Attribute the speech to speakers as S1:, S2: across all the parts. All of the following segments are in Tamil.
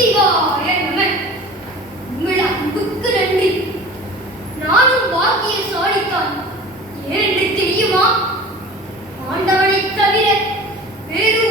S1: சிவாய நம நானும் பாக்கிய சாலித்தான். ஏனென்று தெரியுமா? ஆண்டவனை தவிர வேறு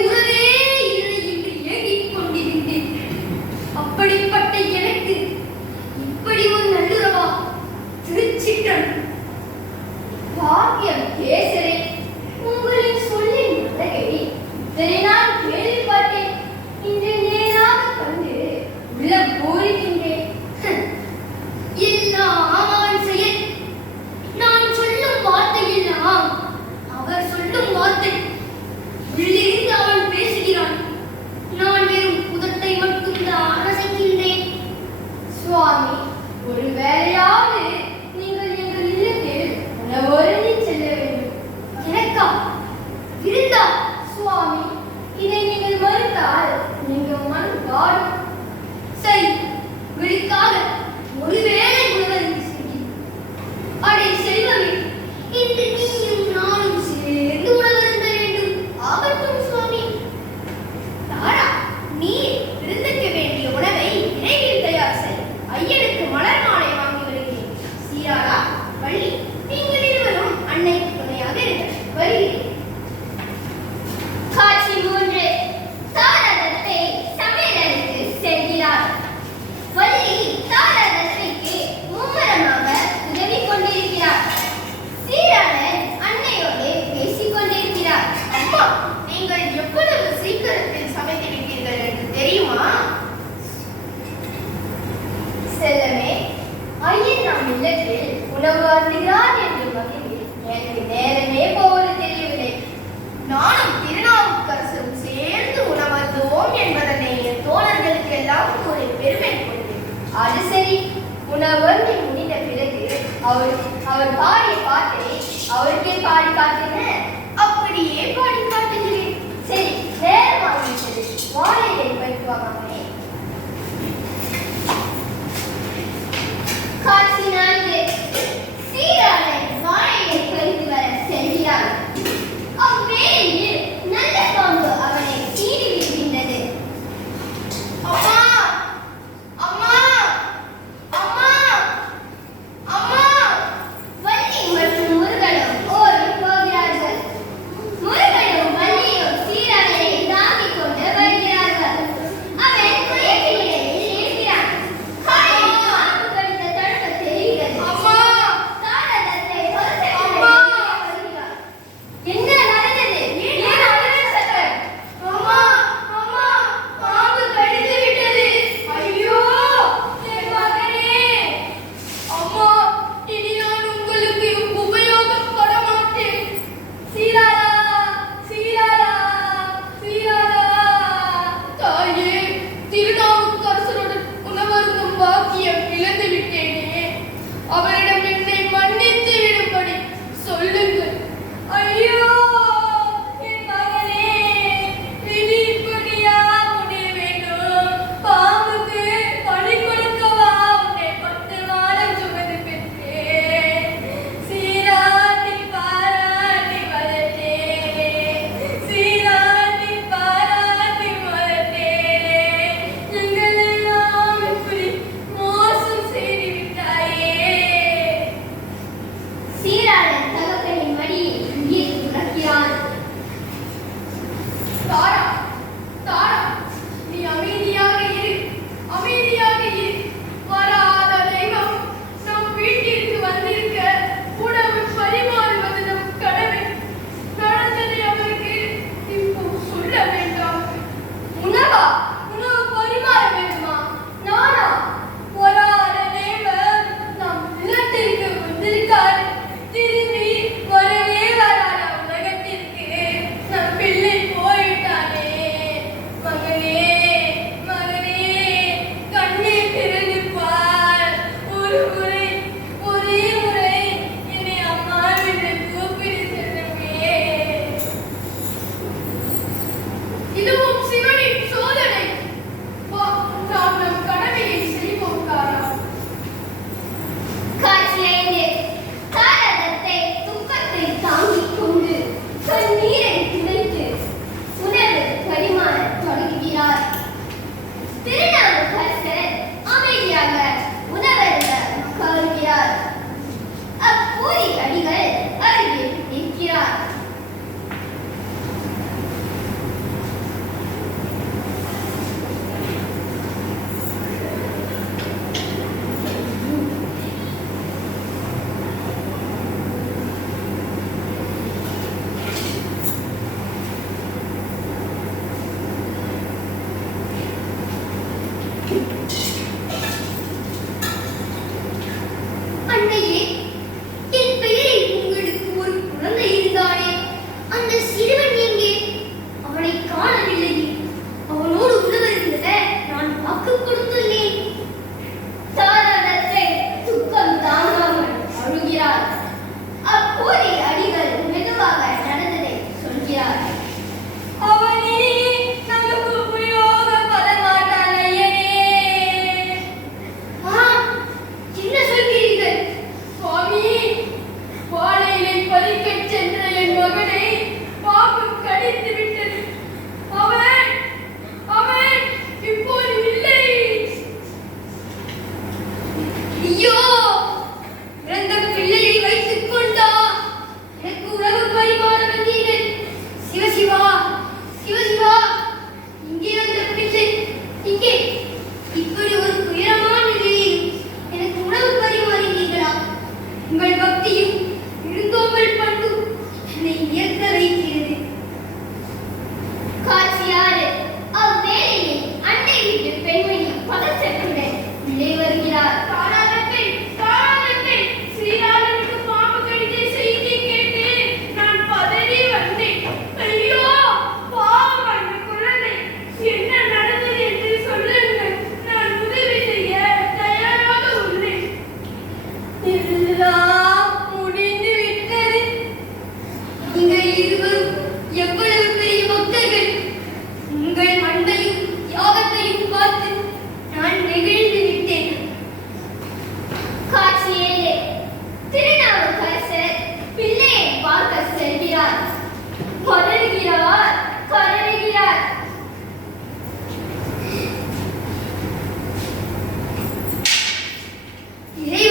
S1: உணவு
S2: அருந்துகிறார் என்று மகிழ்ந்து எனக்கு நேரமே போவது தெரியவில்லை.
S3: நானும் திருநாவுக்கரசும் சேர்ந்து உணவந்தோம் என்பதனை என் தோழர்களுக்கு எல்லாம் ஒரு பெருமை கொண்டேன்
S2: அது சரி. உணவருந்தி முடிந்த பிறகு அவர் அவர் பாடிய பாட்டை அவருக்கே பாடி
S1: காட்டின You இறை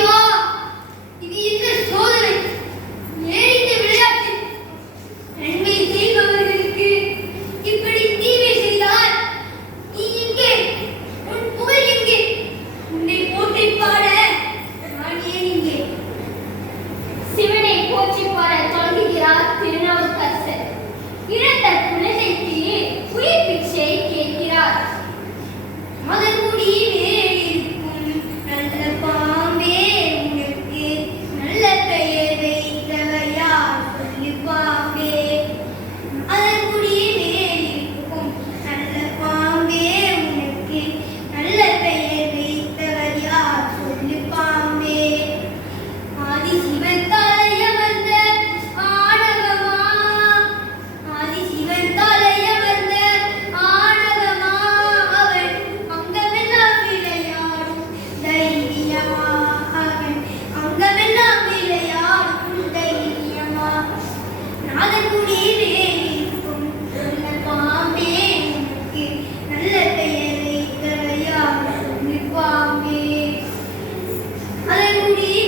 S1: கண்டி